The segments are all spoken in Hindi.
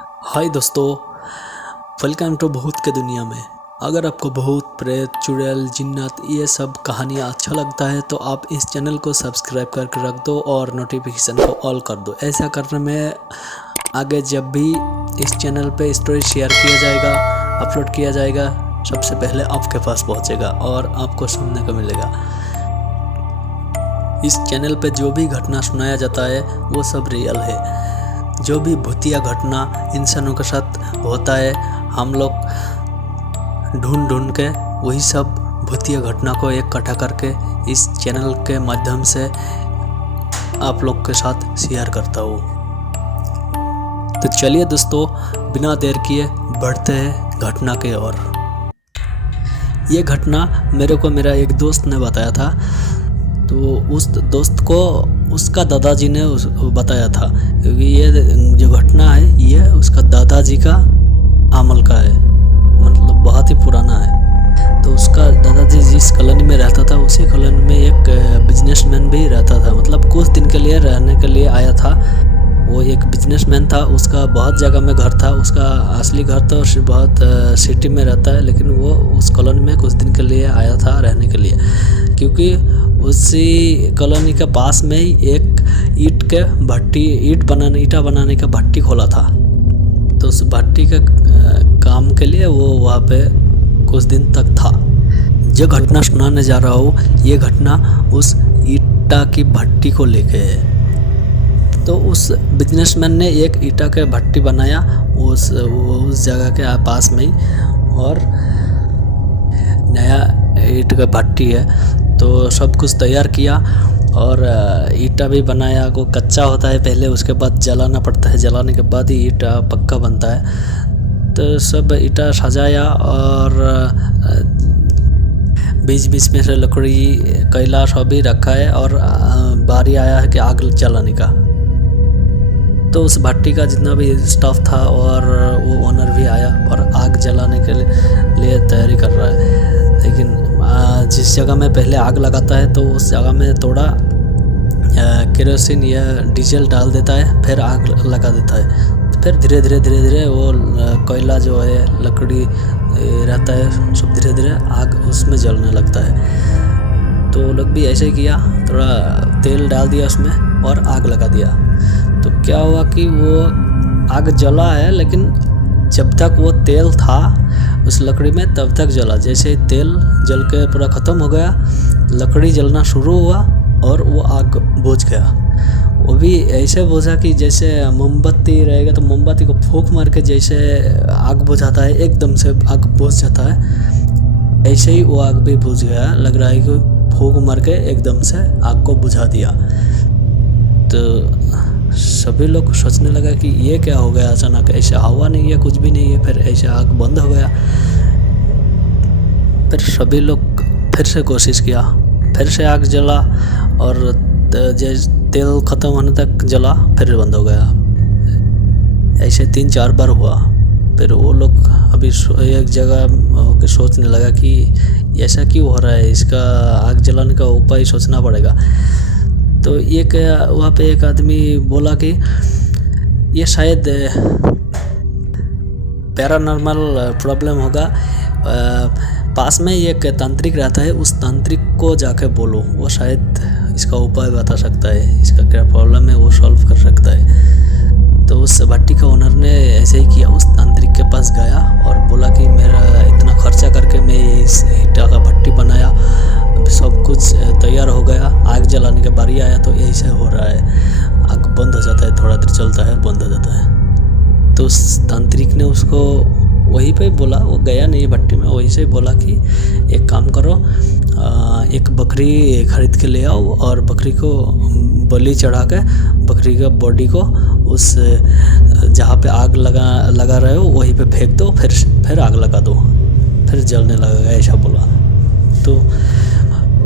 हाय दोस्तों, वेलकम टू भूत के दुनिया में। अगर आपको भूत, प्रेत, चुड़ैल, जिन्नात ये सब कहानियाँ अच्छा लगता है तो आप इस चैनल को सब्सक्राइब करके रख दो और नोटिफिकेशन को ऑल कर दो। ऐसा करने में आगे जब भी इस चैनल पे स्टोरी शेयर किया जाएगा, अपलोड किया जाएगा, सबसे पहले आपके पास पहुंचेगा और आपको सुनने को मिलेगा। इस चैनल पे जो भी घटना सुनाया जाता है वो सब रियल है। जो भी भूतिया घटना इंसानों के साथ होता है, हम लोग ढूंढ के वही सब भूतिया घटना को इकट्ठा करके इस चैनल के माध्यम से आप लोग के साथ शेयर करता हूँ। तो चलिए दोस्तों, बिना देर किए बढ़ते हैं घटना के ओर। ये घटना मेरे को मेरा एक दोस्त ने बताया था। तो उस दोस्त को उसका दादाजी ने बताया था, क्योंकि ये जो घटना है ये उसका दादाजी का अमल का है, मतलब बहुत ही पुराना है। तो उसका दादाजी जिस कॉलोनी में रहता था उसी कॉलोनी में एक बिजनेसमैन भी रहता था, मतलब कुछ दिन के लिए रहने के लिए आया था। वो एक बिजनेसमैन था, उसका बहुत जगह में घर था। उसका असली घर तो बहुत सिटी में रहता है, लेकिन वो उस कॉलोनी में कुछ दिन के लिए आया था रहने के लिए, क्योंकि उसी कॉलोनी के पास में ही एक ईटा बनाने का भट्टी खोला था। तो उस भट्टी के काम के लिए वो वहाँ पे कुछ दिन तक था। जो घटना सुनाने जा रहा हूँ ये घटना उस ईटा की भट्टी को लेके है। तो उस बिजनेसमैन ने एक ईटा के भट्टी बनाया उस जगह के पास में ही, और नया ईट का भट्टी है। तो सब कुछ तैयार किया और ईटा भी बनाया। वो कच्चा होता है पहले, उसके बाद जलाना पड़ता है, जलाने के बाद ही ईटा पक्का बनता है। तो सब ईटा सजाया और बीच बीच में से लकड़ी, कोयला सब भी रखा है, और बारी आया है कि आग जलाने का। तो उस भट्टी का जितना भी स्टाफ था और वो ओनर भी आया और आग जलाने के लिए तैयारी कर रहा है। लेकिन जिस जगह में पहले आग लगाता है तो उस जगह में थोड़ा केरोसिन या डीजल डाल देता है, फिर आग लगा देता है। फिर धीरे धीरे वो कोयला जो है, लकड़ी रहता है, सब धीरे धीरे आग उसमें जलने लगता है। तो वो लोग भी ऐसे ही किया, थोड़ा तेल डाल दिया उसमें और आग लगा दिया। तो क्या हुआ कि वो आग जला है, लेकिन जब तक वो तेल था उस लकड़ी में तब तक जला। जैसे तेल जल के पूरा ख़त्म हो गया, लकड़ी जलना शुरू हुआ और वो आग बुझ गया। वो भी ऐसे बुझा कि जैसे मोमबत्ती रहेगा तो मोमबत्ती को फूंक मार के जैसे आग बुझाता है, एकदम से आग बुझ जाता है, ऐसे ही वो आग भी बुझ गया। लग रहा है कि फूंक मार के एकदम से आग को बुझा दिया। तो सभी लोग सोचने लगा कि ये क्या हो गया अचानक, ऐसे हवा नहीं है, कुछ भी नहीं है, फिर ऐसे आग बंद हो गया। फिर सभी लोग फिर से कोशिश किया, फिर से आग जला और तेल ख़त्म होने तक जला, फिर बंद हो गया। ऐसे 3-4 बार हुआ। फिर वो लोग अभी एक जगह होकर सोचने लगा कि ऐसा क्यों हो रहा है, इसका आग जलाने का उपाय सोचना पड़ेगा। तो वहाँ पे एक आदमी बोला कि ये शायद पैरानॉर्मल प्रॉब्लम होगा। पास में एक तांत्रिक रहता है, उस तांत्रिक को जाके बोलो, वो शायद इसका उपाय बता सकता है, इसका क्या प्रॉब्लम है वो सॉल्व कर सकता है। तो उस भट्टी का ओनर ने ऐसे ही किया, उस तांत्रिक के पास गया और बोला कि मेरा इतना खर्चा करके मैं इस ईटा का भट्टी बनाया, सब कुछ तैयार हो गया, आग जलाने का बारी आया तो ऐसे हो रहा है, आग बंद हो जाता है, थोड़ा देर चलता है, बंद हो जाता है। तो उस तांत्रिक ने उसको वहीं पे बोला, वो गया नहीं भट्टी में, वहीं से बोला कि एक काम करो, एक बकरी खरीद के ले आओ और बकरी को बलि चढ़ा के बकरी का बॉडी को उस जहाँ पे आग लगा रहे हो वहीं पे फेंक दो, फिर आग लगा दो, फिर जलने लगेगा, ऐसा बोला। तो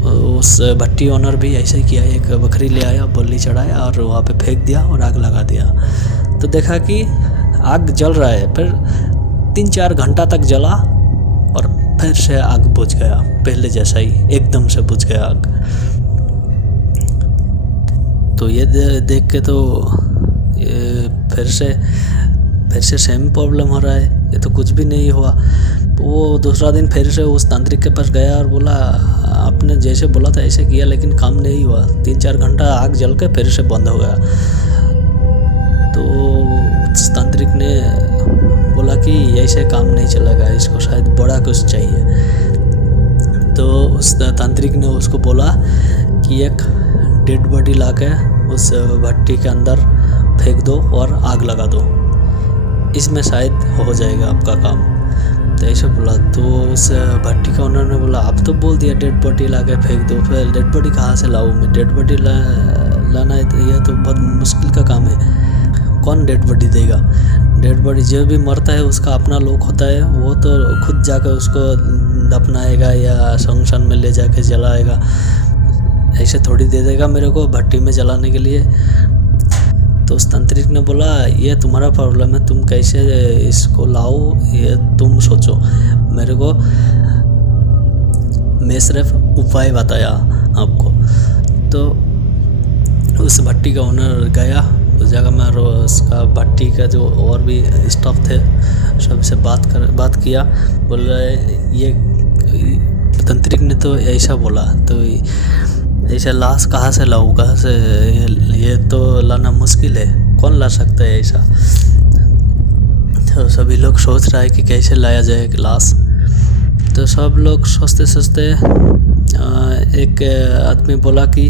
उस भट्टी ओनर भी ऐसे ही किया, एक बकरी ले आया, बलि चढ़ाया और वहाँ पे फेंक दिया और आग लगा दिया। तो देखा कि आग जल रहा है, फिर 3-4 घंटा तक जला और फिर से आग बुझ गया, पहले जैसा ही एकदम से बुझ गया आग। तो ये देख के तो फिर फिर से सेम प्रॉब्लम हो रहा है, ये तो कुछ भी नहीं हुआ। वो दूसरा दिन फिर से उस तांत्रिक के पास गया और बोला आपने जैसे बोला था ऐसे किया लेकिन काम नहीं हुआ। 3-4 घंटा आग जल के फिर से बंद हो गया। तो उस तांत्रिक ने बोला कि ऐसे काम नहीं चलेगा, इसको शायद बड़ा कुछ चाहिए। तो उस तांत्रिक ने उसको बोला कि एक डेड बॉडी लाके उस भट्टी के अंदर फेंक दो और आग लगा दो, इसमें शायद हो जाएगा आपका काम। तो ऐसे बोला। तो उस भट्टी का ओनर ने बोला आप तो बोल दिया डेड बॉडी लाके फेंक दो, फिर डेड बॉडी कहाँ से लाऊं मैं? डेड बॉडी लाना यह तो बहुत मुश्किल का काम है, कौन डेड बॉडी देगा? डेड बॉडी जो भी मरता है उसका अपना लोग होता है, वो तो खुद जाकर उसको दफनाएगा या शमशान में ले जाके जलाएगा, ऐसे थोड़ी दे देगा मेरे को भट्टी में जलाने के लिए। तो उस तांत्रिक ने बोला ये तुम्हारा प्रॉब्लम है, तुम कैसे इसको लाओ ये तुम सोचो, मेरे को मैं सिर्फ उपाय बताया आपको। तो उस भट्टी का ओनर गया उस जगह में और उसका भट्टी का जो और भी स्टाफ थे सबसे बात किया। बोल रहे ये तांत्रिक ने तो ऐसा बोला, तो ऐसा लाश कहाँ से लाऊं, कहाँ से? ये तो लाना मुश्किल है, कौन ला सकता है ऐसा? तो सभी लोग सोच रहा है कि कैसे लाया जाए एक लाश। तो सब लोग सोचते सोचते एक आदमी बोला कि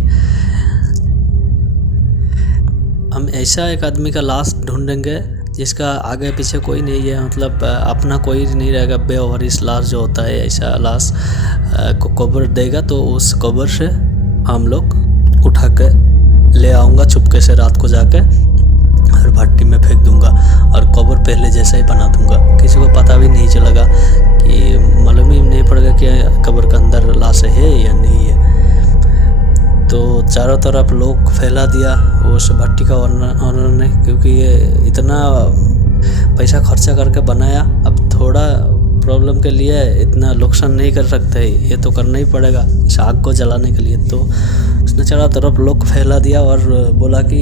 हम ऐसा एक आदमी का लाश ढूंढेंगे जिसका आगे पीछे कोई नहीं है, मतलब अपना कोई नहीं रहेगा, बेवारिस लाश जो होता है ऐसा लाश को कब्र देगा। तो उस कब्र से हम लोग उठा के ले आऊँगा चुपके से रात को जाके और भट्टी में फेंक दूंगा और कब्र पहले जैसा ही बना दूंगा, किसी को पता भी नहीं चलेगा कि मालूम ही नहीं पड़ेगा कि कब्र के अंदर लाश है या नहीं है। तो चारों तरफ लोग फैला दिया उस भट्टी का ओनर ने, क्योंकि ये इतना पैसा खर्चा करके बनाया, अब थोड़ा प्रॉब्लम के लिए इतना नुकसान नहीं कर सकते, ये तो करना ही पड़ेगा इस आग को जलाने के लिए। तो उसने चारों तरफ लोग फैला दिया और बोला कि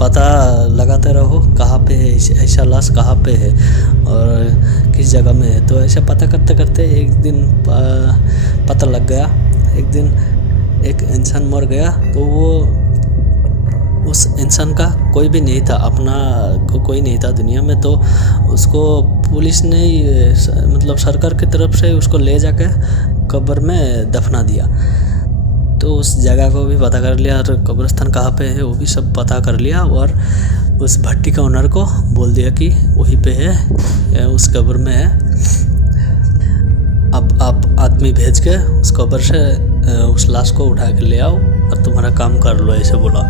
पता लगाते रहो कहाँ पे है ऐसा लाश, कहाँ पे है और किस जगह में है। तो ऐसे पता करते करते एक दिन पता लग गया। एक दिन एक इंसान मर गया, तो वो उस इंसान का कोई भी नहीं था, अपना कोई नहीं था दुनिया में। तो उसको पुलिस ने मतलब सरकार की तरफ से उसको ले जाके कब्र में दफना दिया। तो उस जगह को भी पता कर लिया और कब्रिस्तान कहाँ पे है वो भी सब पता कर लिया और उस भट्टी का ओनर को बोल दिया कि वहीं पे है, उस कब्र में है। अब आप आदमी भेज के उस कब्र से उस लाश को उठा के ले आओ और तुम्हारा काम कर लो, ऐसे बोला।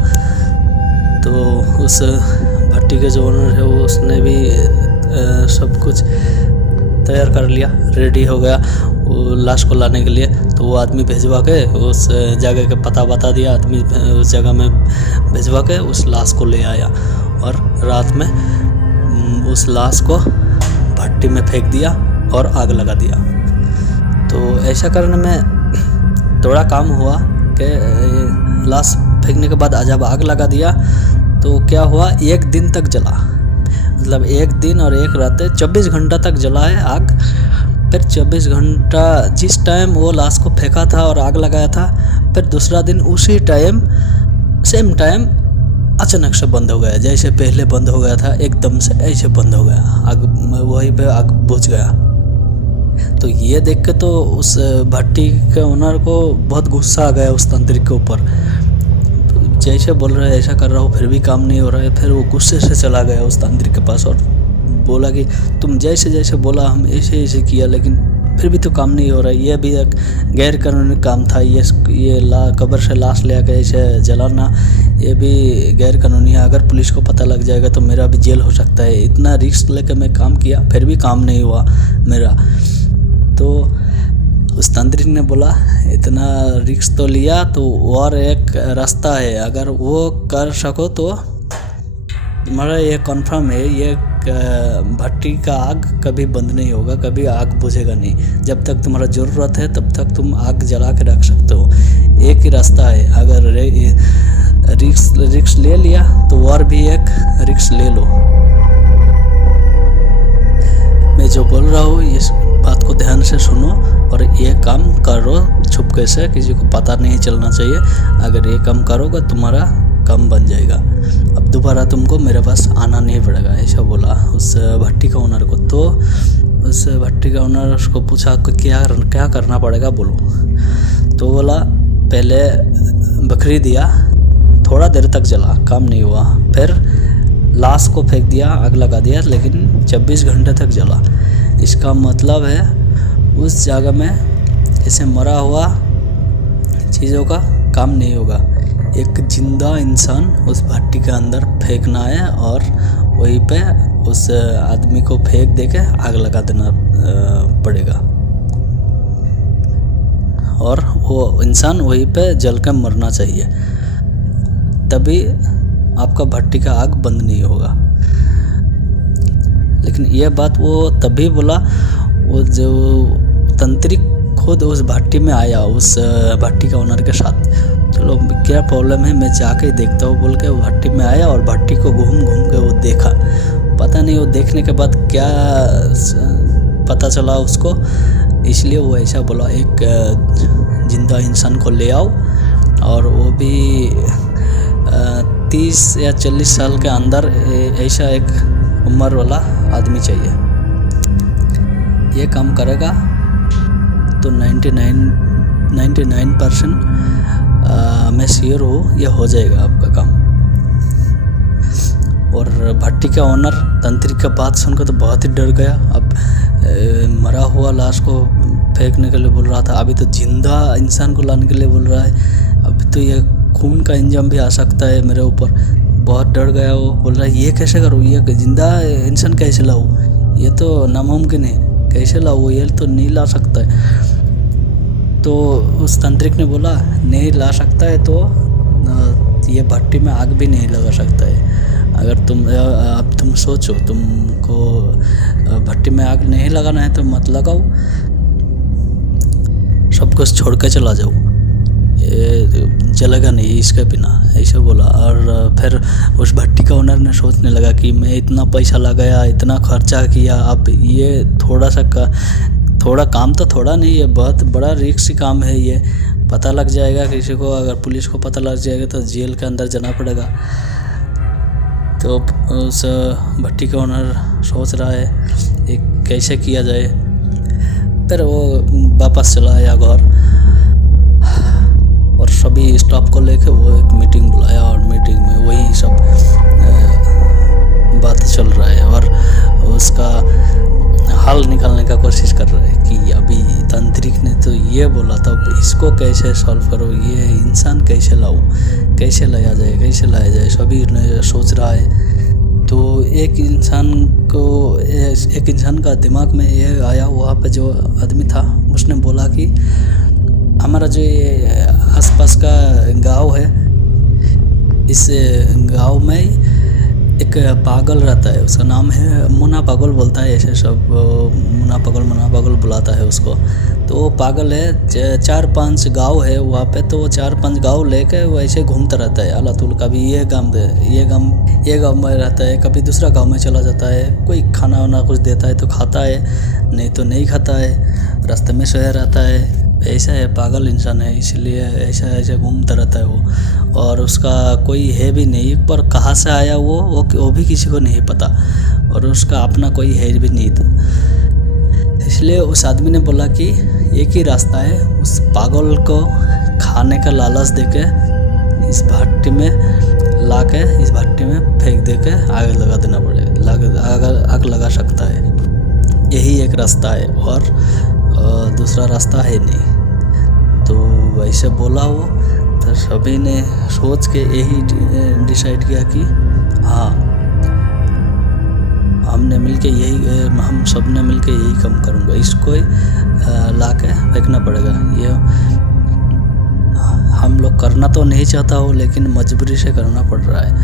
तो उस भट्टी के जो ओनर है वो उसने भी सब कुछ तैयार कर लिया, रेडी हो गया वो लाश को लाने के लिए। तो वो आदमी भेजवा के उस जगह का पता बता दिया, आदमी उस जगह में भेजवा के उस लाश को ले आया और रात में उस लाश को भट्टी में फेंक दिया और आग लगा दिया। तो ऐसा करने में थोड़ा काम हुआ कि लाश फेंकने के बाद जब आग लगा दिया तो क्या हुआ, 1 दिन तक जला, मतलब 1 दिन और 1 रात 24 घंटा तक जला है आग। फिर 24 घंटा जिस टाइम वो लाश को फेंका था और आग लगाया था, फिर दूसरा दिन उसी टाइम सेम टाइम अचानक से बंद हो गया, जैसे पहले बंद हो गया था एकदम से ऐसे बंद हो गया, आग वहीं पे आग बुझ गया। तो ये देख के तो उस भट्टी के ओनर को बहुत गुस्सा आ गया उस तांत्रिक के ऊपर। जैसे बोल रहा है ऐसा कर रहा हूँ फिर भी काम नहीं हो रहा है। फिर वो गुस्से से चला गया उस तांत्रिक के पास और बोला कि तुम जैसे जैसे बोला हम ऐसे ऐसे किया लेकिन फिर भी तो काम नहीं हो रहा है। ये भी एक गैर कानूनी काम था, ये कब्र से लाश ले आकर ऐसे जलाना ये भी गैर कानूनी है। अगर पुलिस को पता लग जाएगा तो मेरा भी जेल हो सकता है। इतना रिस्क लेकर मैं काम किया फिर भी काम नहीं हुआ मेरा। तो उस तांत्रिक ने बोला इतना रिस्क तो लिया तो और एक रास्ता है, अगर वो कर सको तो तुम्हारा ये कंफर्म है, ये भट्टी का आग कभी बंद नहीं होगा, कभी आग बुझेगा नहीं। जब तक तुम्हारा ज़रूरत है तब तक तुम आग जला के रख सकते हो। एक ही रास्ता है, अगर रिस्क ले लिया तो और भी एक रिस्क ले लो। मैं जो बोल रहा हूँ इस बात को ध्यान से सुनो और ये काम करो छुपके से, किसी को पता नहीं चलना चाहिए। अगर ये काम करोगे तुम्हारा काम बन जाएगा, अब दोबारा तुमको मेरे पास आना नहीं पड़ेगा, ऐसा बोला उस भट्टी का ओनर को। तो उस भट्टी का ओनर उसको पूछा कि क्या करना पड़ेगा बोलो। तो बोला पहले बकरी दिया, थोड़ा देर तक जला, काम नहीं हुआ, फिर लाश को फेंक दिया, आग लगा दिया, लेकिन 24 घंटे तक जला। इसका मतलब है उस जगह में जैसे मरा हुआ चीज़ों का काम नहीं होगा, एक जिंदा इंसान उस भट्टी के अंदर फेंकना है और वहीं पे उस आदमी को फेंक दे के आग लगा देना पड़ेगा और वो इंसान वहीं पे जल के मरना चाहिए, तभी आपका भट्टी का आग बंद नहीं होगा। लेकिन यह बात वो तभी बोला वो जो तंत्रिक खुद उस भट्टी में आया, उस भट्टी का ओनर के साथ। चलो क्या प्रॉब्लम है, मैं जाके देखता हूँ बोल के वो भट्टी में आया और भट्टी को घूम घूम के वो देखा। पता नहीं वो देखने के बाद क्या पता चला उसको, इसलिए वो ऐसा बोला एक जिंदा इंसान को ले आओ और वो भी 30 या 40 साल के अंदर ऐसा एक उम्र वाला आदमी चाहिए। ये काम करेगा तो 99% मैं श्योर हूँ ये हो जाएगा आपका काम। और भट्टी का ओनर तंत्रिक का बात सुनकर तो बहुत ही डर गया। अब मरा हुआ लाश को फेंकने के लिए बोल रहा था, अभी तो जिंदा इंसान को लाने के लिए बोल रहा है, अभी तो ये खून का इंजाम भी आ सकता है मेरे ऊपर। बहुत डर गया वो, बोल रहा है ये कैसे करूँ, ये जिंदा इंसान कैसे लाऊँ, ये तो नामुमकिन है, कैसे लाऊँ, ये तो नहीं ला सकता है। तो उस तंत्रिक ने बोला नहीं ला सकता है तो ये भट्टी में आग भी नहीं लगा सकता है। अगर अब तुम सोचो, तुमको भट्टी में आग नहीं लगाना है तो मत लगाओ, सब कुछ छोड़ के चला जाओ, ये जलेगा नहीं इसके बिना, ऐसे बोला। और फिर उस भट्टी का ओनर ने सोचने लगा कि मैं इतना पैसा लगाया, इतना खर्चा किया, अब ये थोड़ा काम तो थोड़ा नहीं है, बहुत बड़ा रिस्क काम है, ये पता लग जाएगा किसी को, अगर पुलिस को पता लग जाएगा तो जेल के अंदर जाना पड़ेगा। तो उस भट्टी का ओनर सोच रहा है ये कैसे किया जाए। फिर वो वापस चला आया घर और सभी स्टाफ को लेके वो एक मीटिंग बुलाया और मीटिंग में वही सब बात चल रहा है और उसका हल निकालने का कोशिश कर रहे हैं कि अभी तांत्रिक ने तो ये बोला था, इसको कैसे सॉल्व करो, ये इंसान कैसे लाओ, कैसे लाया जाए, सभी ने सोच रहा है। तो एक इंसान का दिमाग में ये आया, वहाँ पे जो आदमी था उसने बोला कि हमारा जो ये आसपास का गांव है, इस गांव में एक पागल रहता है, उसका नाम है मुन्ना पागल बोलता है, ऐसे सब मुन्ना पागल बुलाता है उसको। तो वो पागल है, 4-5 गांव है वहाँ पे, तो वो 4-5 गांव लेके वो ऐसे घूमता रहता है आलातुल, कभी ये गांव में रहता है, कभी दूसरा गांव में चला जाता है, कोई खाना वाना कुछ देता है तो खाता है, नहीं तो नहीं खाता है, रास्ते में सोया रहता है। ऐसा है, पागल इंसान है, इसलिए ऐसा घूमता रहता है वो। और उसका कोई है भी नहीं, पर कहाँ से आया वो भी किसी को नहीं पता, और उसका अपना कोई है भी नहीं था। इसलिए उस आदमी ने बोला कि एक ही रास्ता है, उस पागल को खाने का लालच देके इस भट्टी में लाके इस भट्टी में फेंक देके आग लगा देना पड़ेगा, आग लगा सकता है, यही एक रास्ता है और दूसरा रास्ता है नहीं। तो वैसे बोला वो, तो सभी ने सोच के यही डिसाइड किया कि हाँ हम सब ने मिलके यही काम करूँगा, इसको लाके फेंकना पड़ेगा। ये हम लोग करना तो नहीं चाहता हो, लेकिन मजबूरी से करना पड़ रहा है।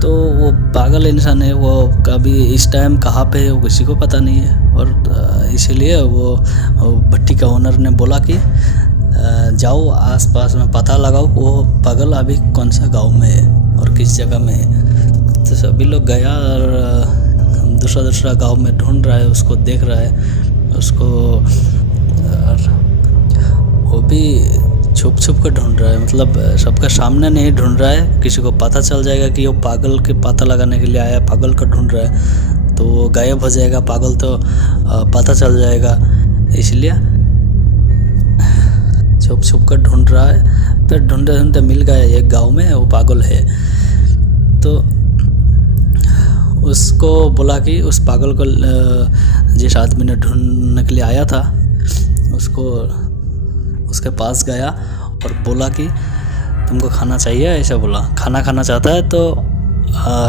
तो वो पागल इंसान है, वो कभी इस टाइम कहाँ पे है वो किसी को पता नहीं है, और इसीलिए वो भट्टी का ओनर ने बोला कि जाओ आसपास में पता लगाओ वो पागल अभी कौन सा गांव में है और किस जगह में है। तो सभी लोग गया और दूसरा गांव में ढूंढ रहा है, उसको देख रहा है उसको, और वो भी छुप छुप कर ढूंढ रहा है, मतलब सबके सामने नहीं ढूंढ रहा है। किसी को पता चल जाएगा कि वो पागल के पता लगाने के लिए आया, पागल का ढूंढ रहा है तो वो गायब हो जाएगा, पागल तो पता चल जाएगा, इसलिए छुप छुप कर ढूंढ रहा है। फिर ढूंढते ढूंढते मिल गया एक गांव में, वो पागल है। तो उसको बोला कि उस पागल को जिस आदमी ने ढूंढने के लिए आया था उसको उसके पास गया और बोला कि तुमको खाना चाहिए, ऐसा बोला। खाना खाना चाहता है तो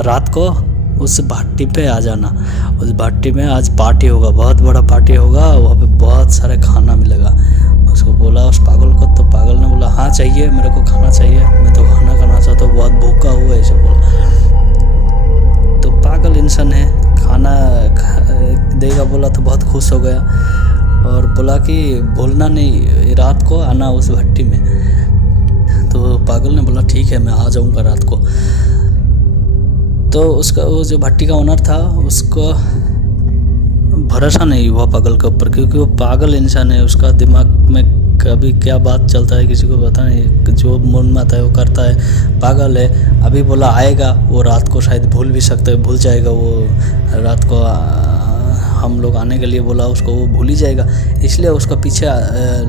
रात को उस भट्टी पे आ जाना, उस भट्टी में आज पार्टी होगा, बहुत बड़ा पार्टी होगा, वहाँ पे बहुत सारे खाना मिलेगा। उसको बोला उस पागल को, तो पागल ने बोला हाँ चाहिए, मेरे को खाना चाहिए, मैं तो खाना खाना चाहता हूँ, बहुत भूखा हुआ, ऐसे बोला। तो पागल इंसान है, खाना देगा बोला तो बहुत खुश हो गया और बोला कि भूलना नहीं, रात को आना उस भट्टी में। तो पागल ने बोला ठीक है, मैं आ जाऊँगा रात को। तो उसका वो जो भट्टी का ओनर था उसको भरोसा नहीं हुआ पागल के ऊपर, क्योंकि वो पागल इंसान है, उसका दिमाग में कभी क्या बात चलता है किसी को पता नहीं, जो मन में आता है वो करता है, पागल है। अभी बोला आएगा, वो रात को शायद भूल भी सकता है, भूल जाएगा वो, रात को हम लोग आने के लिए बोला उसको, वो भूल ही जाएगा। इसलिए उसका पीछे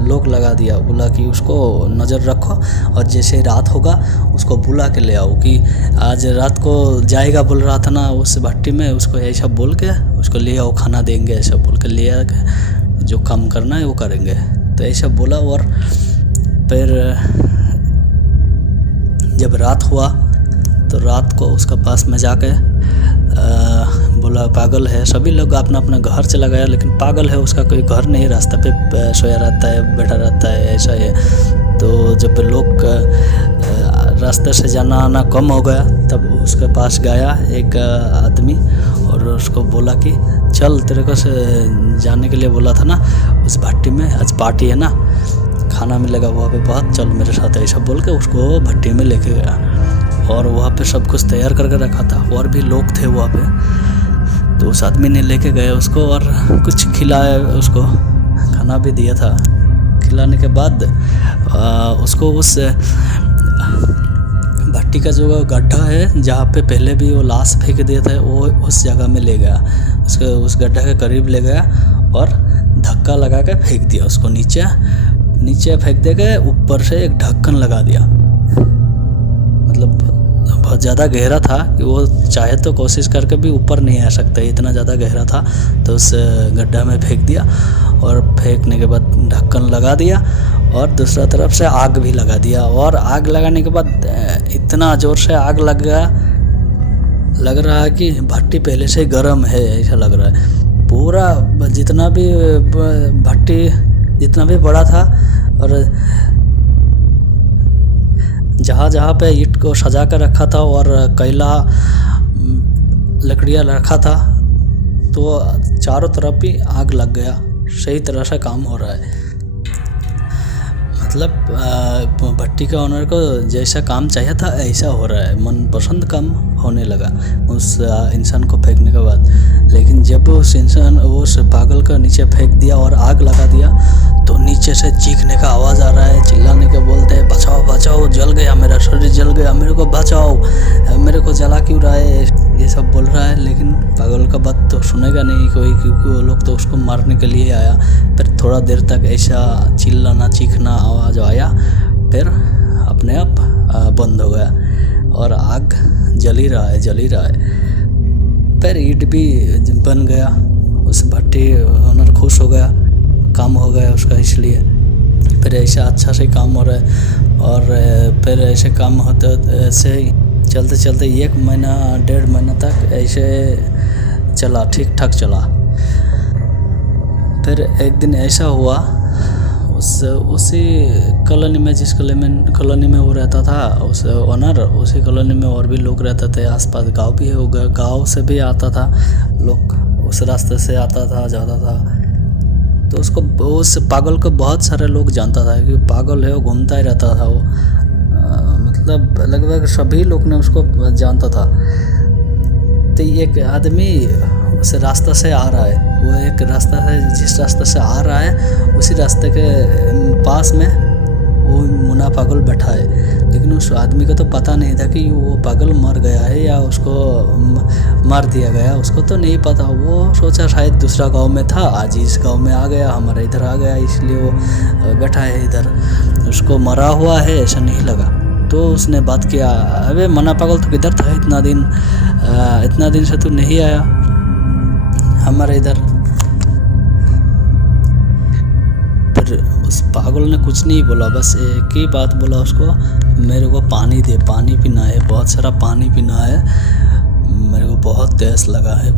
लोग लगा दिया, बोला कि उसको नज़र रखो और जैसे रात होगा उसको बुला के ले आओ, कि आज रात को जाएगा बोल रहा था ना उस भट्टी में, उसको ऐसा बोल के उसको ले आओ, खाना देंगे, ऐसा बोल के ले आके जो काम करना है वो करेंगे। तो ऐसा बोला। और फिर जब रात हुआ तो रात को उसका पास में जाके बोला पागल है, सभी लोग अपना अपना घर चला गया, लेकिन पागल है, उसका कोई घर नहीं, रास्ते पे सोया रहता है, बैठा रहता है, ऐसा है। तो जब लोग रास्ते से जाना आना कम हो गया तब उसके पास गया एक आदमी और उसको बोला कि चल, तेरे को से जाने के लिए बोला था ना उस भट्टी में, आज पार्टी है ना, खाना मिलेगा वहाँ पे बहुत, चल मेरे साथ, ऐसा बोल के उसको भट्टी में लेके गया। और वहाँ पे सब कुछ तैयार करके रखा था, और भी लोग थे वहाँ पे। तो उस आदमी ने लेके गए उसको और कुछ खिलाया, उसको खाना भी दिया था। खिलाने के बाद उसको उस भट्टी का जो गड्ढा है जहाँ पे पहले भी वो लाश फेंक दिया था, वो उस जगह में ले गया, उसके उस गड्ढा के करीब ले गया और धक्का लगा के फेंक दिया उसको नीचे फेंक दे के ऊपर से एक ढक्कन लगा दिया। मतलब बहुत ज़्यादा गहरा था कि वो चाहे तो कोशिश करके भी ऊपर नहीं आ सकता, इतना ज़्यादा गहरा था। तो उस गड्ढा में फेंक दिया और फेंकने के बाद ढक्कन लगा दिया और दूसरा तरफ से आग भी लगा दिया। और आग लगाने के बाद इतना ज़ोर से आग लग गया, लग रहा है कि भट्टी पहले से गर्म है, ऐसा लग रहा है। पूरा जितना भी भट्टी जितना भी बड़ा था और जहाँ पे ईंट को सजा कर रखा था और कोयला लकड़ियाँ रखा था, तो चारों तरफ भी आग लग गया। सही तरह से काम हो रहा है, मतलब भट्टी का ओनर को जैसा काम चाहिए था ऐसा हो रहा है, मनपसंद काम होने लगा उस इंसान को फेंकने के बाद। लेकिन जब उस पागल का नीचे फेंक दिया और आग लगा दिया तो नीचे से चीखने का आवाज़ आ रहा है, चिल्लाने के बोलते हैं बचाओ बचाओ, जल गया मेरा शरीर, जल गया, मेरे को बचाओ, मेरे को जला क्यों रहा है, ये सब बोल रहा है। लेकिन पागल का बात तो सुनेगा नहीं कोई, क्योंकि वो लोग तो उसको मारने के लिए आया। फिर थोड़ा देर तक ऐसा चिल्लाना चीखना आवाज़ आया, फिर अपने आप बंद हो गया और आग जल ही रहा है। फिर ईंट भी बन गया, उस भट्टी ओनर खुश हो गया, काम हो गया उसका। इसलिए फिर ऐसा अच्छा से काम हो रहा है। और फिर ऐसे काम होते ऐसे चलते चलते 1 महीना 1.5 महीना तक ऐसे चला, ठीक ठाक चला। फिर एक दिन ऐसा हुआ, उसी कॉलोनी में, जिस कॉलोनी में वो रहता था उस ओनर, उसी कॉलोनी में और भी लोग रहते थे, आसपास गांव भी है, गांव से भी आता था लोग, उस रास्ते से आता था जाता था। तो उसको उस पागल को बहुत सारे लोग जानता था कि पागल है, वो घूमता ही रहता था वो, मतलब लगभग सभी लोग ने उसको जानता था। तो एक आदमी उस रास्ता से आ रहा है, वो एक रास्ता है, जिस रास्ते से आ रहा है उसी रास्ते के पास में वो मुन्ना पागल बैठा है। लेकिन उस आदमी को तो पता नहीं था कि वो पागल मर गया है या उसको मार दिया गया, उसको तो नहीं पता। वो सोचा शायद दूसरा गांव में था, आज इस गांव में आ गया, हमारे इधर आ गया, इसलिए वो बैठा है इधर, उसको मरा हुआ है ऐसा नहीं लगा। तो उसने बात किया, अबे मुन्ना पागल तो किधर था इतना दिन से तू नहीं आया हमारे इधर। फिर उस पागल ने कुछ नहीं बोला, बस एक ही बात बोला उसको, मेरे को पानी दे, पानी पीना है, बहुत सारा पानी पीना है, मेरे को बहुत प्यास लगा है।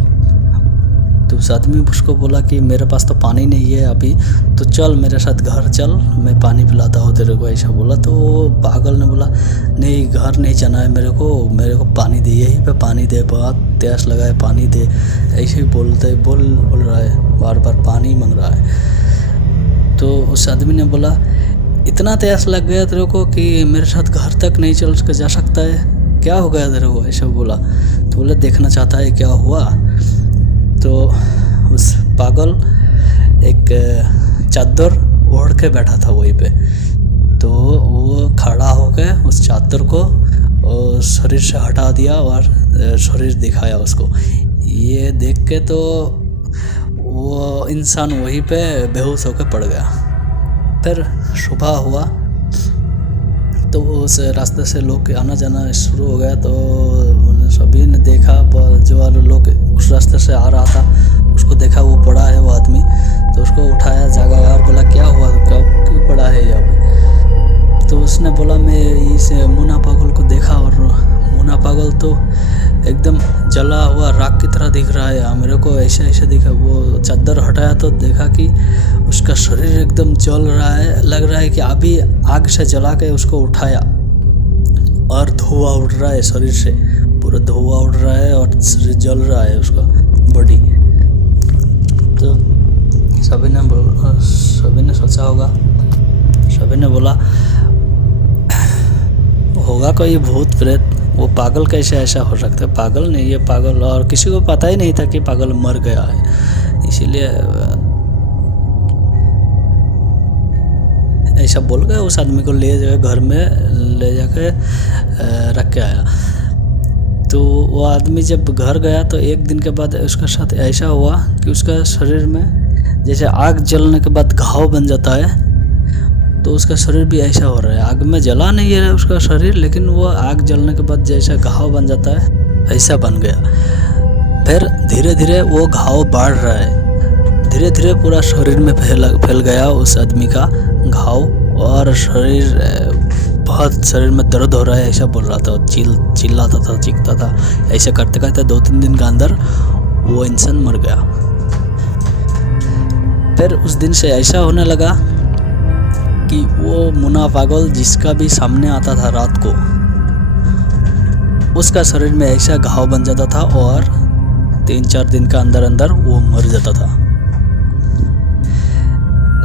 तो उस आदमी उसको बोला कि मेरे पास तो पानी नहीं है अभी, तो चल मेरे साथ घर चल, मैं पानी पिलाता हूँ तेरे को, ऐसा बोला। तो पागल ने बोला नहीं, घर नहीं जाना है मेरे को पानी दे, यहीं पे पानी दे, बहुत प्यास लगा है, पानी दे, ऐसे ही बोल रहा है, बार बार पानी मांग रहा है। तो उस आदमी ने बोला इतना प्यास लग गया तेरे को कि मेरे साथ घर तक नहीं चल के जा सकता है, क्या हो गया तेरे को, ऐसा बोला। तो बोले देखना चाहता है क्या हुआ। तो उस पागल एक चादर ओढ़ के बैठा था वहीं पे, तो वो खड़ा होकर उस चादर को शरीर से हटा दिया और शरीर दिखाया उसको। ये देख के तो वो इंसान वहीं पे बेहोश होकर पड़ गया। फिर सुबह हुआ तो उस रास्ते से लोग आना जाना शुरू हो गया, तो सभी ने देखा, जो वाले लोग उस रास्ते से आ रहा था उसको देखा, वो पड़ा है वो आदमी, तो उसको उठाया जागा और बोला क्या हुआ, क्यों पड़ा है यहाँ पे। तो उसने बोला मैं इस मुन्ना पागल को देखा और मुन्ना पागल तो एकदम जला हुआ राख की तरह दिख रहा है, मेरे को ऐसा दिखा। वो चादर हटाया तो देखा कि उसका शरीर एकदम जल रहा है, लग रहा है कि अभी आग से जला के उसको उठाया और धुआं उड़ रहा है शरीर से, पूरा धुआं उड़ रहा है और शरीर जल रहा है उसका बॉडी। तो सभी ने सोचा होगा, सभी ने बोला होगा कोई भूत प्रेत, वो पागल कैसे ऐसा हो सकता है, पागल नहीं ये पागल, और किसी को पता ही नहीं था कि पागल मर गया है, इसीलिए ऐसा बोल के उस आदमी को ले जाकर घर में ले जाके रख के आया। तो वो आदमी जब घर गया तो एक दिन के बाद उसका साथ ऐसा हुआ कि उसका शरीर में जैसे आग जलने के बाद घाव बन जाता है, तो उसका शरीर भी ऐसा हो रहा है। आग में जला नहीं है उसका शरीर, लेकिन वो आग जलने के बाद जैसा घाव बन जाता है ऐसा बन गया। फिर धीरे धीरे वो घाव बढ़ रहा है, धीरे धीरे पूरा शरीर में फैल गया उस आदमी का घाव, और बहुत शरीर में दर्द हो रहा है ऐसा बोल रहा था, चिल्लाता था, चीखता था। ऐसे करते करते 2-3 दिन के अंदर वो इंसान मर गया। फिर उस दिन से ऐसा होने लगा कि वो मुन्ना पागल जिसका भी सामने आता था रात को, उसका शरीर में ऐसा घाव बन जाता था और 3-4 दिन का अंदर वो मर जाता था।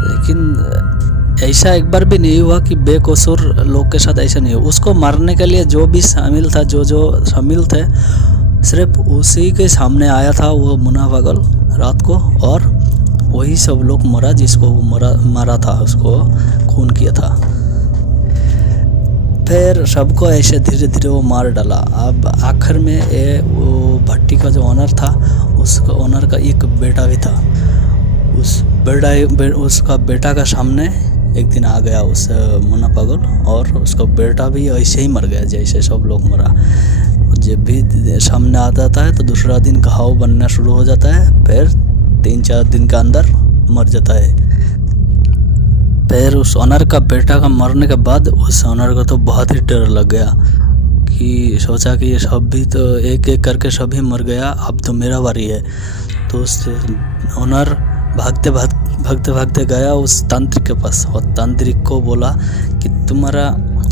लेकिन ऐसा एक बार भी नहीं हुआ कि बेकसूर लोग के साथ ऐसा नहीं हुआ। उसको मारने के लिए जो भी शामिल था, जो शामिल थे, सिर्फ उसी के सामने आया था वो मुन्ना पागल रात को, और वही सब लोग मरा जिसको वो मारा था, उसको खून किया था। फिर सबको ऐसे धीरे धीरे वो मार डाला। अब आखिर में वो भट्टी का जो ओनर था, उसका ओनर का एक बेटा भी था। उसका बेटा का सामने एक दिन आ गया उस मुन्ना पागल, और उसका बेटा भी ऐसे ही मर गया जैसे सब लोग मरा। जब भी सामने आता था तो दूसरा दिन घाव बनना शुरू हो जाता है, फिर 3-4 दिन का अंदर मर जाता है। फिर उस ऑनर का बेटा का मरने के बाद उस ऑनर को तो बहुत ही डर लग गया, कि सोचा कि ये सब भी तो एक एक करके सभी मर गया, अब तो मेरा बारी है। तो उस ऑनर भागते गया उस तांत्रिक के पास, और तांत्रिक को बोला कि तुम्हारा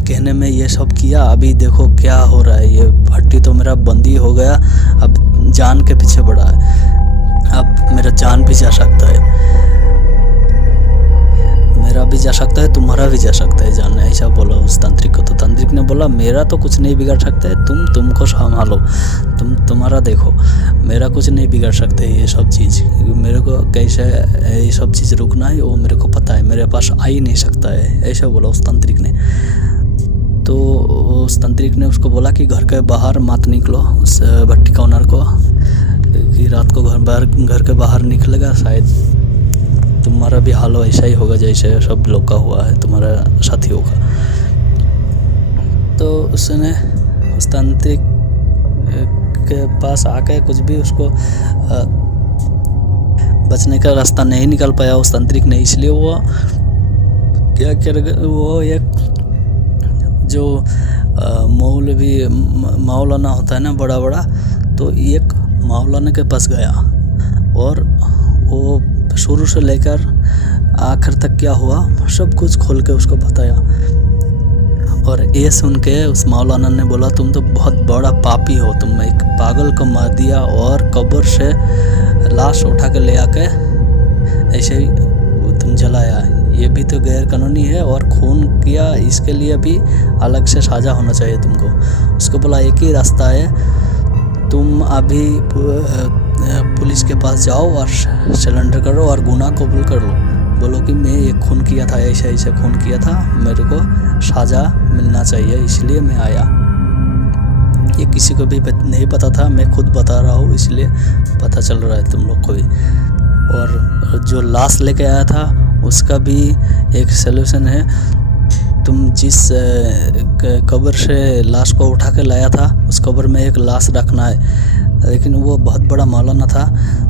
कहने में ये सब किया, अभी देखो क्या हो रहा है, ये भट्टी तो मेरा बंदी हो गया, अब जान के पीछे बढ़ा है, अब मेरा जान भी जा सकता है, मेरा भी जा सकता है, तुम्हारा भी जा सकता है जानने, ऐसा बोला उस तांत्रिक को। तो तांत्रिक ने बोला मेरा तो कुछ नहीं बिगाड़ सकता है, तुमको संभालो, तुम्हारा देखो, मेरा कुछ नहीं बिगाड़ सकते ये सब चीज़, मेरे को कैसे ये सब चीज़ रुकना है वो मेरे को पता है, मेरे पास आ ही नहीं सकता है, ऐसा बोला उस तांत्रिक ने। तो उस तांत्रिक ने उसको बोला कि घर के बाहर मत निकलो, उस भट्टी का ओनर को, कि रात को घर के बाहर निकलेगा शायद तुम्हारा भी हाल ऐसा ही होगा जैसे सब लोग का हुआ है तुम्हारा साथियों का। तो उसने उस तांत्रिक के पास आके कुछ भी उसको बचने का रास्ता नहीं निकल पाया उस तांत्रिक ने, इसलिए वो क्या कर, वो एक जो मौलाना होता है ना बड़ा, तो एक मौलाना के पास गया और वो शुरू से लेकर आखिर तक क्या हुआ सब कुछ खोल के उसको बताया। और ये सुन के उस मौलाना ने बोला तुम तो बहुत बड़ा पापी हो, तुम एक पागल को मार दिया और कब्र से लाश उठा के ले आके ऐसे ही तुम जलाया, ये भी तो गैर कानूनी है, और खून किया इसके लिए भी अलग से सजा होना चाहिए तुमको। उसको बोला एक ही रास्ता है, तुम अभी पुलिस के पास जाओ और सरेंडर करो और गुनाह कबूल कर लो, बोलो कि मैं ये खून किया था, ऐसे खून किया था, मेरे को सजा मिलना चाहिए इसलिए मैं आया। ये किसी को भी नहीं पता था, मैं खुद बता रहा हूँ इसलिए पता चल रहा है तुम लोग को भी। और जो लाश लेके आया था उसका भी एक सलूशन है, तुम जिस कब्र से लाश को उठा के लाया था उस कब्र में एक लाश रखना है। लेकिन वो बहुत बड़ा मौलाना था,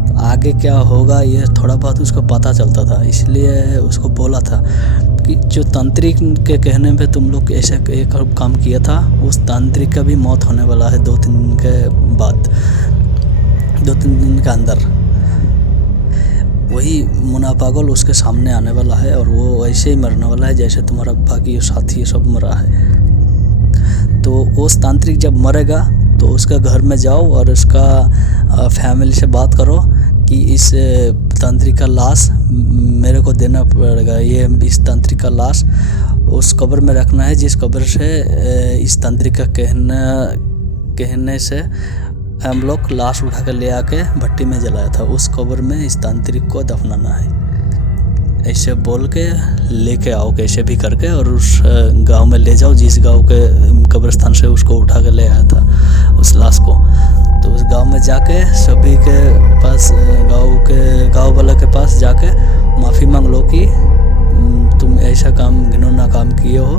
तो आगे क्या होगा ये थोड़ा बहुत उसको पता चलता था, इसलिए उसको बोला था कि जो तांत्रिक के कहने पे तुम लोग ऐसा एक काम किया था, उस तांत्रिक का भी मौत होने वाला है 2-3 दिन के बाद, 2-3 दिन के अंदर वही मुना पागल उसके सामने आने वाला है और वो ऐसे ही मरने वाला है जैसे तुम्हारा बाकी साथी सब मरा है। तो उस तांत्रिक जब मरेगा तो उसका घर में जाओ और उसका फैमिली से बात करो कि इस तांत्रिक का लाश मेरे को देना पड़ेगा, ये इस तांत्रिक का लाश उस कब्र में रखना है जिस कब्र से इस तांत्रिक का कहने से हम लोग लाश उठा कर ले आके भट्टी में जलाया था, उस कब्र में इस तांत्रिक को दफनाना है। ऐसे बोल के लेके आओ कैसे भी करके और उस गांव में ले जाओ जिस गांव के कब्रिस्तान से उसको उठा कर ले आया था उस लाश को। तो उस गांव में जाके सभी के पास गांव वाला के पास जाके माफ़ी मांग लो कि तुम ऐसा काम घिनौना काम किए हो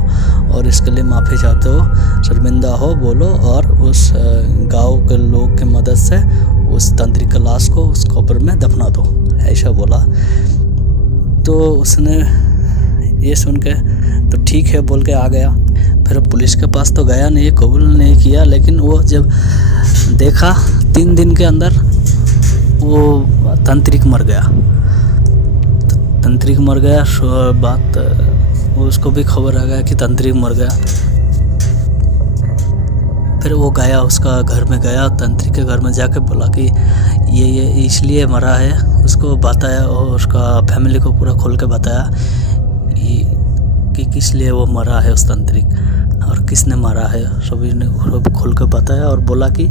और इसके लिए माफ़ी चाहते हो, शर्मिंदा हो बोलो, और उस गांव के लोग की मदद से उस तांत्रिक का लाश को उस कब्र में दफना दो, ऐसा बोला। तो उसने ये सुन के तो ठीक है बोल के आ गया। फिर पुलिस के पास तो गया नहीं, कबूल नहीं किया, लेकिन वो जब देखा 3 दिन के अंदर वो तांत्रिक मर गया। तो तांत्रिक मर गया, बात उसको भी खबर आ गया कि तांत्रिक मर गया। फिर वो गया उसका घर में गया, तांत्रिक के घर में जाके बोला कि ये इसलिए मरा है, उसको बताया और उसका फैमिली को पूरा खोल के बताया कि किस लिए वो मरा है उस तांत्रिक और किसने मारा है, सभी ने सब खोल के बताया और बोला कि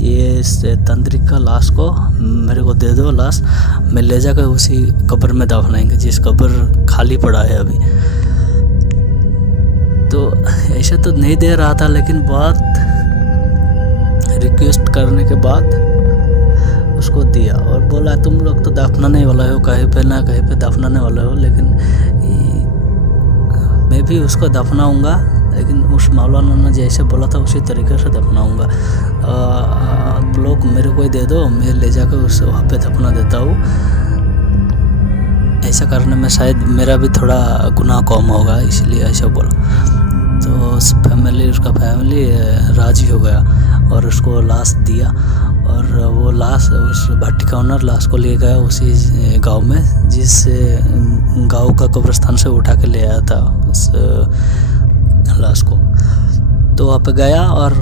ये इस तांत्रिक का लाश को मेरे को दे दो, लाश मैं ले जाकर उसी कब्र में दफनाएंगे जिस कब्र खाली पड़ा है अभी। तो ऐसा तो नहीं दे रहा था, लेकिन बहुत रिक्वेस्ट करने के बाद उसको दिया और बोला तुम लोग तो दफनाने वाला हो, कहीं पे ना कहीं पे दफनाने वाले हो, लेकिन मैं भी उसको दफनाऊंगा, लेकिन उस मौलाना ने जैसे बोला था उसी तरीके से दफनाऊंगा। आप लोग मेरे को ही दे दो, मैं ले जाकर उसे वहाँ पे दफना देता हूँ। ऐसा करने में शायद मेरा भी थोड़ा गुनाह कम होगा, इसलिए ऐसा बोला। तो उसका फैमिली राजी हो गया और उसको लाश दिया और वो लाश उस भट्टी का ओनर लाश को ले गया उसी गांव में जिस गांव का कब्रिस्तान से उठा के ले आया था उस लाश को। तो वहाँ पे गया और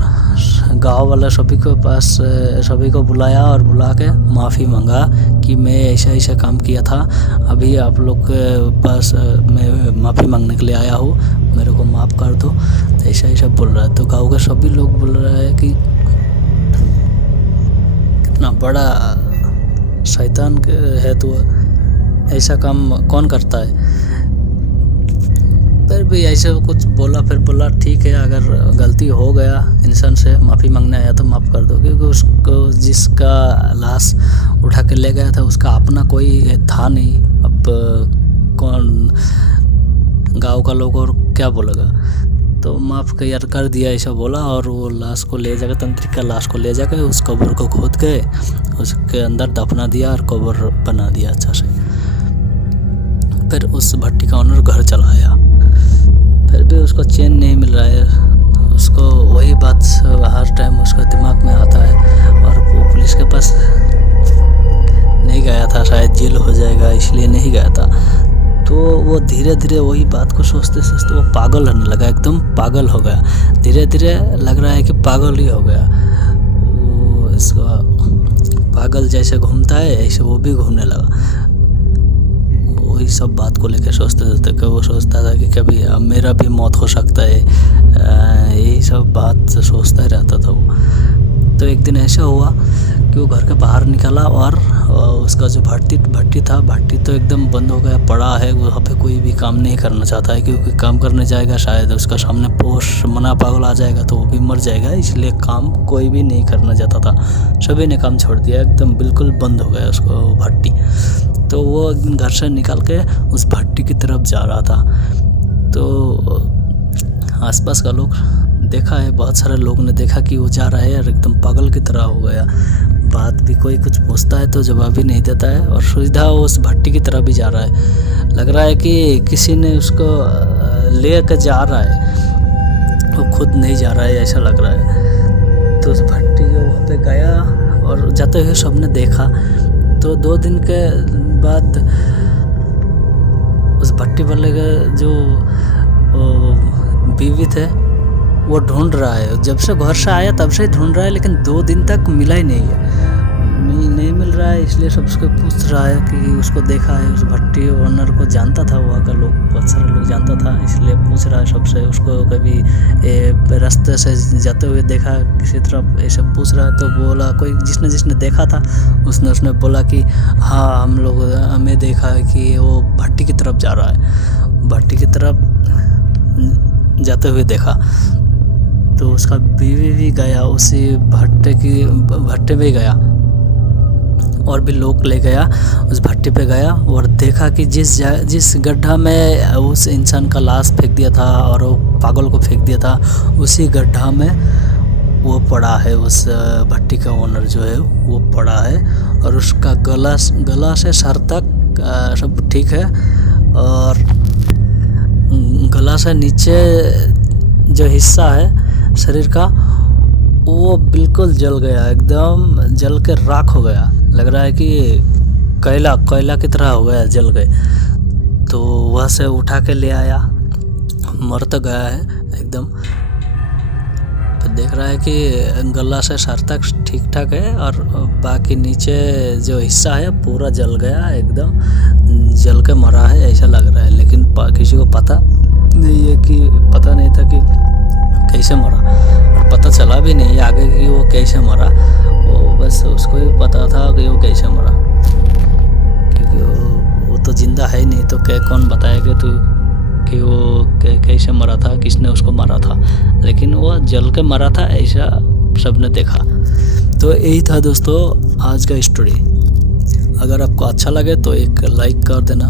गांव वाला सभी को बुलाया और बुला के माफ़ी मांगा कि मैं ऐसा ऐसा काम किया था, अभी आप लोग के पास मैं माफ़ी मांगने के लिए आया हूँ, मेरे को माफ़ कर दो, ऐसा ऐसा बोल रहा है। तो गांव के सभी लोग बोल रहे हैं कि कितना बड़ा शैतान है तो ऐसा काम कौन करता है। फिर भी ऐसे कुछ बोला, फिर बोला ठीक है, अगर गलती हो गया इंसान से, माफ़ी मांगने आया तो माफ़ कर दो, क्योंकि उसको जिसका लाश उठा के ले गया था उसका अपना कोई था नहीं। अब कौन गांव का लोग और क्या बोलेगा, तो माफ़ कर दिया ऐसा बोला। और वो लाश को ले जाकर, तंत्रिक का लाश को ले जाकर उस कब्र को खोद के उसके अंदर दफना दिया और कब्र बना दिया अच्छा से। फिर उस भट्टी का ओनर घर चला आया, फिर भी उसको चैन नहीं मिल रहा है। उसको वही बात हर टाइम उसका दिमाग में आता है, और वो पुलिस के पास नहीं गया था, शायद जेल हो जाएगा इसलिए नहीं गया था। तो वो धीरे धीरे वही बात को सोचते सोचते वो पागल होने लगा, एकदम पागल हो गया। धीरे धीरे लग रहा है कि पागल ही हो गया। वो इसका पागल जैसे घूमता है ऐसे वो भी घूमने लगा। वही सब बात को लेकर सोचते सोचते कि वो सोचता था कि कभी मेरा भी मौत हो सकता है, यही सब बात सोचता ही रहता था वो। तो एक दिन ऐसा हुआ कि वो घर के बाहर निकला और उसका जो भट्टी था, भट्टी तो एकदम बंद हो गया, पड़ा है वहाँ पे, कोई भी काम नहीं करना चाहता है, क्योंकि काम करने जाएगा शायद उसका सामने पोष मना पागल आ जाएगा तो वो भी मर जाएगा, इसलिए काम कोई भी नहीं करना चाहता था। सभी ने काम छोड़ दिया, एकदम बिल्कुल बंद हो गया उसको भट्टी। तो वो एक दिन घर से निकल के उस भट्टी की तरफ जा रहा था। तो आसपास का लोग देखा है, बहुत सारे लोगों ने देखा कि वो जा रहा है और एकदम पागल की तरह हो गया। बात भी कोई कुछ पूछता है तो जवाब ही नहीं देता है, और सीधा उस भट्टी की तरफ भी जा रहा है। लग रहा है कि किसी ने उसको ले कर जा रहा है, वो खुद नहीं जा रहा है ऐसा लग रहा है। तो उस भट्टी के वहाँ पे गया और जाते हुए सबने देखा। तो 2 दिन के बाद उस भट्टी वाले का जो बीवी थे वो ढूंढ रहा है, जब से घर से आया तब से ढूंढ रहा है, लेकिन 2 दिन तक मिला ही नहीं है, नहीं मिल रहा है। इसलिए सबसे पूछ रहा है कि उसको देखा है, उस भट्टी ओनर को जानता था, वहाँ का लोग बहुत सारे लोग जानता था, इसलिए पूछ रहा है सबसे। उसको कभी रास्ते से जाते हुए देखा किसी तरफ, ऐसे पूछ रहा है। तो बोला कोई जिसने देखा था उसने बोला कि हाँ हमें देखा है कि वो भट्टी की तरफ जा रहा है, भट्टी की तरफ जाते हुए देखा। तो उसका बीवी भी गया, उसी भट्टे में गया और भी लोग ले गया, उस भट्टी पे गया और देखा कि जिस गड्ढा में उस इंसान का लाश फेंक दिया था और वो पागल को फेंक दिया था, उसी गड्ढा में वो पड़ा है। उस भट्टी का ओनर जो है वो पड़ा है, और उसका गला से सर तक सब ठीक है, और गला से नीचे जो हिस्सा है शरीर का वो बिल्कुल जल गया, एकदम जल के राख हो गया। लग रहा है कि कोयला की तरह हो गया, जल गए। तो वहाँ से उठा के ले आया, मर तो गया है एकदम। तो देख रहा है कि गला से सर तक ठीक ठाक है, और बाकी नीचे जो हिस्सा है पूरा जल गया, एकदम जल के मरा है ऐसा लग रहा है। लेकिन किसी को पता नहीं था कि कैसे मरा, और पता चला भी नहीं आगे कि वो कैसे मरा, वो बस उसको ही पता था कि वो कैसे मरा, क्योंकि वो तो जिंदा है ही नहीं, तो कौन बताएगा तो कि वो कैसे मरा था, किसने उसको मारा था। लेकिन वो जल के मरा था ऐसा सबने देखा। तो यही था दोस्तों आज का स्टोरी। अगर आपको अच्छा लगे तो एक लाइक कर देना।